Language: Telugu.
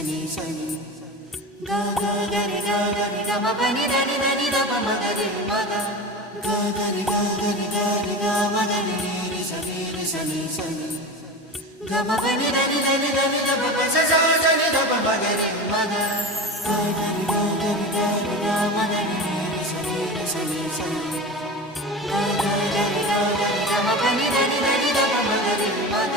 సని సని గా గా గరి గా గరి గమ పని దని దని దమ మగరి మగ గా గరి గా గరి గరి గా మగరి రి సని సని గమ పని దని దని దని దమ పస స సని దమ మగరి మగ గా గరి గా గరి గరి గా మగరి రి సని సని గా గా గరి గా గరి గమ పని దని దని దమ మగరి మగ